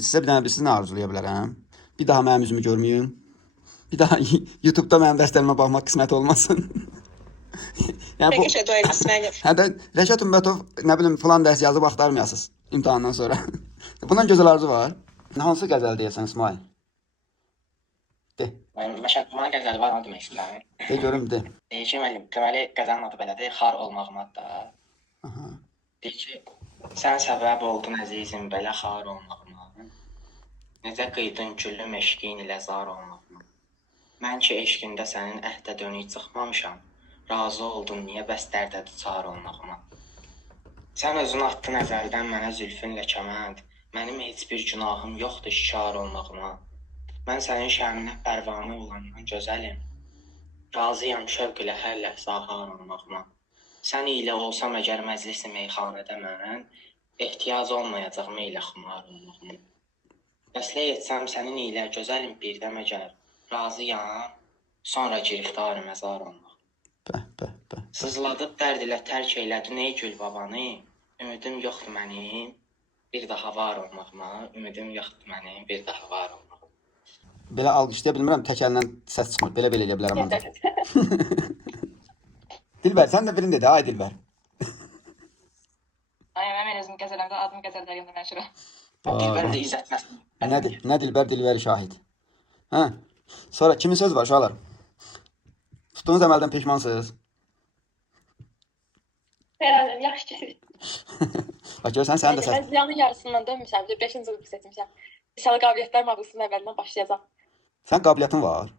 Sizə bir dənə bir nə arzulaya bilərəm? Bir daha mənim üzümü görməyin. Bir daha YouTube-da mənim dərslərimə baxmaq qismət olmasın. Yəni bu Peki duel İsmail. hə də Rəşad Ümbətov nə bilim falan dərs yazıb axtarmayasınız imtahandan sonra. Bundan gözəl arzu var. Hansı qəzəl deyəsən İsmail? De. Məşəqqətli qəzəl var, onu demək istəyirəm. De görüm de. Deyir ki, müəllim, deməli qəzəlin adı belədir, xar olmağım adda. Aha. Deyir ki, sən səbəb oldun əzizim belə xar olmağıma. Necə qıydın güllüm eşqin ilə zar olmağıma. Mən ki eşqində sənin əhdə dönük çıxmamışam. Razı oldun niyə bəs dərdə düçar olmağıma. Sən özün atdın əzəldən mənə zülfünlə kəmənd. Mənim heç bir günahım yoxdur şikar olmağıma. Mən sənin şəminə pərvanə olandan gözəlim. Razıyam şövq ilə hər ləhzə ahar olmağıma. Sən ilə olsam əgər məclisi meyxanədə mən, ehtiyac olmayacaq meylə xumar olmağıma. Vəslə etsəm sənin ilə gözəlim birdə məgər, razıyam, sonra giriftar məzar olmaq. Bəh. Sızladıb dərd ilə tərk elədin ey gül babanı, ümidim yoxdur mənim, bir daha var olmağıma, ümidim yoxdur mənim, bir daha var olmağıma. Belə alqışlaya bilmirəm, tək əllə səs çıxmır. Belə eləyə bilərəm ancaq. Dilbər, sən də birini dedi, ay Dilbər. Ay mən özüm qəzələmdə adım qəzəllərimdə məşhuram. Dilbər də İzzət Məsud. Nə Dilbər, Dilbəri şahid. Hə? Sonra kimin söz var uşaqlar? Tutduğunuz əməldən peşmansınız. Herhalde yaxşı ki. Bax görsən, sən də Ben səs. ziyanın yarısından dönmüşəm. 5-ci sınıf seçmişəm. İnşallah qabiliyyətlər mağdursunun əvvəlindən başlayacağam. Sən qabiliyyətin var.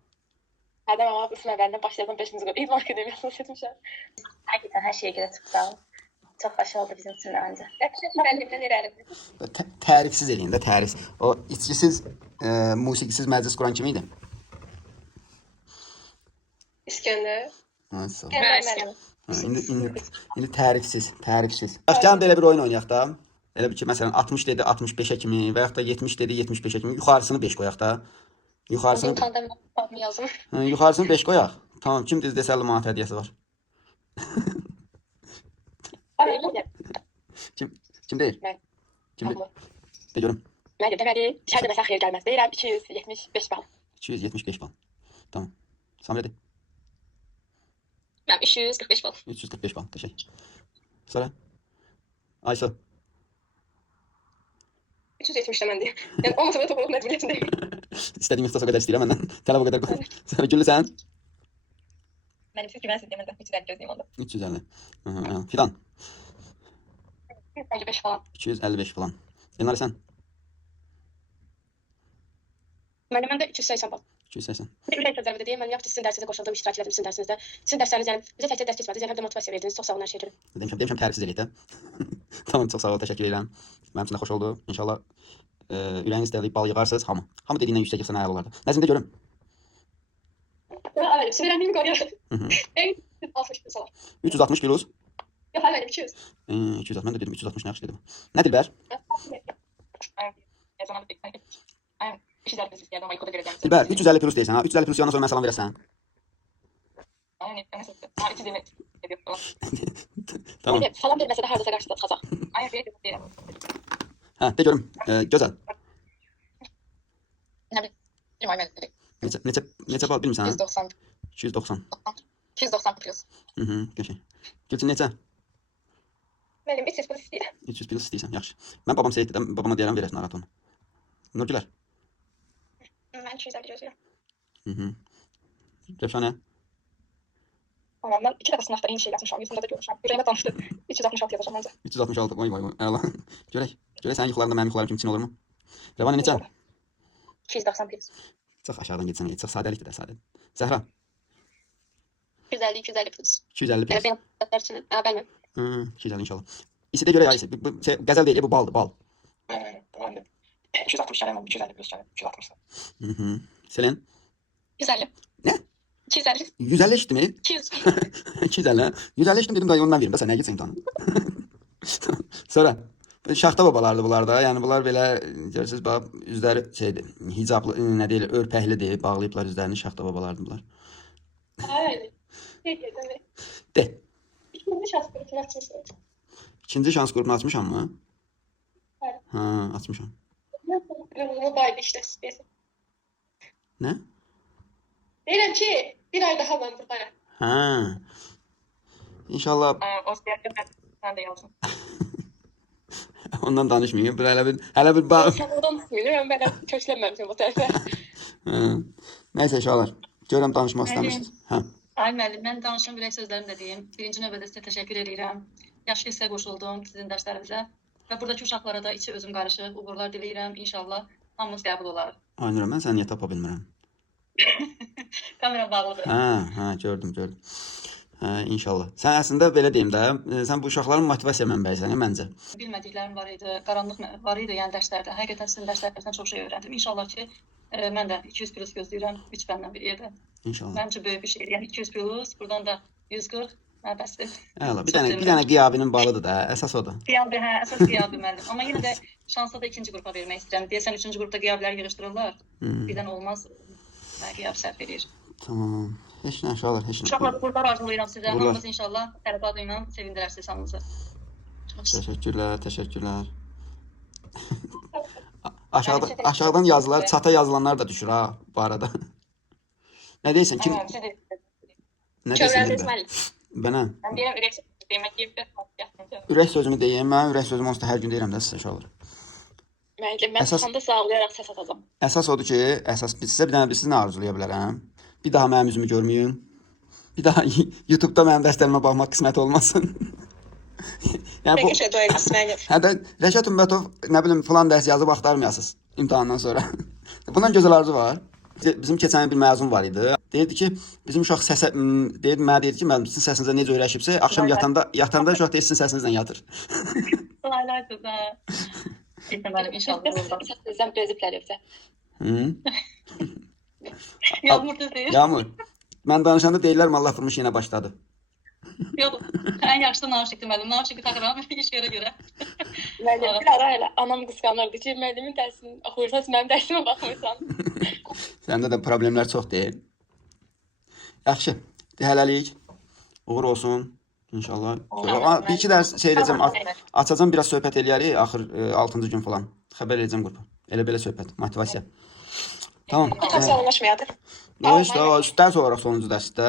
Hərdən ama mağdursunun əvvəlindən başlayacağam 5-ci sınıf. İlk akademiyasını seçmişəm. Hakikaten her şeye göre çok sağ ol. Çok hoş oldu bizim için de bence. Müəllimdən irəli. Tərifsiz eləyin də, tərif. O içkisiz, musiqisiz məclis quran kimi idi? İskəndər. Ha, sağ ol. Müəllim. Ha, indi tərifsiz. Bax, gəlin belə bir oyun oynayaq da. Elə bir ki, məsələn 60 dedi 65-ə kimi və yaxud da 70 dedi 75-ə kimi yuxarısını 5 qoyaq da. Yuxarısını İmtahanda yazım. yuxarısını 5 qoyaq. Tamam, kim düz desə 50 manat hədiyyəsi var. Kim deyir? Mən. Kim deyir? De görüm. Müəllim deməli, şəhər deməsən xeyir gəlməz. Deyirəm 275 bal. 275 bal. Tamam. Samir de. Mən 345 bal. 345 bal. Teşekkür. Sonra? Ayşe. 370 də mən deyim. Yəni olmasa da topluluq məcburiyyətindəyim. İstediğim ixtisasa kadar istəyirəm məndən. Tələb o qədər qoy. Sonra Güllü sən? Mənim siz güvən sistemində 350 gözləyim onda. 350. Hı, Fidan. 255 falan. 255 falan. Elnari sən? Mənim də 380 bal. 280. Ürək sözlərimi də deyim, mən yaxşı sizin dərsinizdə qoşuldum, iştirak elədim sizin dərsinizdə. Sizin dərsləriniz yəni bizə təkcə dərs keçmədiniz, yəni həm də motivasiya verdiniz. Çox sağ olun hər şeyə görə. Demişəm tərifsiz eləyək də. Tamam, çox sağ ol, təşəkkür edirəm. Mənim üçün də xoş oldu. İnşallah ürəyiniz dəliyib bal yığarsınız hamı. Hamı dediyindən yüksək yığsan əla olardı. Nəzimdə görüm. Evet, süverənliyimi qoruyuram. En 60 bin salar. 360 kilos. Yox, hayır, 200. 260 mən də dedim 360 nə yaxşı dedim. Nə Dilbər? Ne zaman aynen. 250 bin istəyirəm, amma yuxuda görəcəm. Dilbər 350 plus deyirsən ha. 350 plus yandan sonra mən salam verəsən. Aynen, nəsə. Ha, 2 demək. Tamam. Salam verməsə də hardasa qarşıda çıxacaq. Aynen, deyirəm. Hə, de görüm. Gözəl. Nə bilim, aynen. Neçə bal bilmirsən ha? 190. 290. 290 plus. Qəşəng. Gülçin neçə? Mənim 300 plus istəyirəm. 300 plus istəyirsən, yaxşı. Mən babam seyiddə, babama deyərəm verəsin narahat olma. Nurgülər. Mən 250 gözləyirəm. Rəfşanə. Amma mən 2 dəfə sınavda eyni şey yazmışam, yüzümdə də görmüşəm. Ürəyimə danışdı. 366 yazacağam məncə. 366, vay. Əla. Görək sənin yuxularında mənim yuxularım kimi olur mu? Rəvanə neçə? 290 plus. Çox aşağıdan getsən, çox sadəlikdir də sadə. Zəhra. 250 plus. 250 plus. Ben dersin. Benim. 250 inşallah. İsidə görə ya isi. Bu qəzəl deyil, bu baldır, bal. Aynen. 260 gələm, 250 plus gələm, 260. Selen? 150. Ne? 250. 150 eşitdi mi? 200. 250 ha? 150 eşitdim dedim dayı ondan verim. Sən nəyə getsən imtahanı? Sonra şaxta babalardır bunlar da. Yəni bunlar belə görürsüz bax üzləri şeydir, hicablı, nə deyir, örpəklidir, bağlayıblar üzlərini, şaxta babalardır bunlar. Hayır. Peki, demek. De. İkinci şans grubunu açmışım. İkinci şans qrupunu açmışam mı? Evet. Ha, açmışam. Yolumu baydı işte. Ne? Deyirəm ki, bir ay daha mən buradayım. Ha. İnşallah O sen de yazın. ondan danışmayayım. Bir hələ bir bağ. Sən oradan bilmirəm, mən köklənməmişəm o tərəfə. Nəysə uşaqlar. Görürəm danışmaq istəmirsiniz. Hə. Ay müəllim, mən danışım ürək sözlərimi də deyim. Birinci növbədə sizə təşəkkür edirəm. Yaxşı hissə qoşuldum sizin dərslərinizə və buradakı uşaqlara da içi özüm qarışıq, uğurlar diləyirəm. İnşallah hamımız qəbul olarıq. Aynur, mən səni niyə tapa bilmirəm? Kamera bağlıdır. Hə, gördüm. Hə, inşallah. Sən əslində belə deyim də, sən bu uşaqların motivasiya mənbəyisən məncə. Bilmədiklərim var idi, qaranlıq var idi yəni dərslərdə. Həqiqətən sizin dərslərinizdən çox şey öyrəndim. İnşallah ki, mən də 200 plus gözləyirəm 3 fəndən bir yerdə. İnşallah. Məncə böyük bir şeydir. Yəni 200 plus, buradan da 140 bəsdir. Əla, bir dənə qiyabinin balıdır da, əsas odur. Qiyabi, hə, əsas qiyabi müəllim. Amma yenə də şansı da ikinci qrupa vermək istəyirəm. Deyəsən üçüncü qrupda qiyabilər yığışdırırlar. Birdən olmaz. Mən qiyab sərf edir. Tamam. Heç nə uşaqlar, heç nə. Uşaqlar uğurlar arzulayıram sizə. Uğurlar. Hamımız inşallah tərəfat ilə sevindirərsiniz hamımızı. Təşəkkürlər. Aşağıdan yazılar, çata yazılanlar da düşür ha bu arada. Nə deyirsən? Kim? Tamam, siz de. Nə Kövrəlsiz deyirsən? müəllim. Bənə Ben diyelim üretim. Demek ki bir ürək sözümü deyim. Mən ürək sözümü onsuz da hər gün deyirəm də sizə uşaqlar. Müəllim, mən Əsas- çıxanda sağlayaraq səs atacağam. Əsas odur ki, biz sizə bir dənə bilirsiz nə arzulaya bilərəm? Bir daha mənim üzümü görməyin. Bir daha YouTube-da mənim dərslərimə baxmaq qismət olmasın. Yəni bu Həqiqətən duyarız müəllim. hə də Rəşad Ümbətov nə bilim falan dərs yazıb axtarmayasınız imtahandan sonra. Bundan gözəl arzu var. Bizim keçən il bir məzun var idi. Deyirdi ki, bizim uşaq səsə deyirdi, mənə deyirdi ki, müəllim sizin səsinizə necə öyrəşibsə, axşam yatanda uşaq deyir sizin səsinizlə yatır. Kolaylaydı da. Etməlim inşallah uğurlar. Sizdən beziblər evdə. Yağmur da deyir. Yağmur. Mən danışanda deyirlər Allah vurmuş yenə başladı. Yox, ən yaxşı naşıqdır müəllim. Naşıqı taxıram iş görə. Müəllim, bir ara elə anam qısqanırdı ki, müəllimin dərsini oxuyursan, mənim dərsimə baxmırsan. Səndə də problemlər çox deyil. Yaxşı. Hələlik. Uğur olsun. İnşallah. Bir iki dərs şey edəcəm, açacağam, biraz söhbət eləyərik, axır 6-cı gün falan. Xəbər edəcəm qrupa. Elə belə söhbət, motivasiya. Tamam. Sağlaşmayadır. Yox, işte dərs olaraq sonuncu dərsdə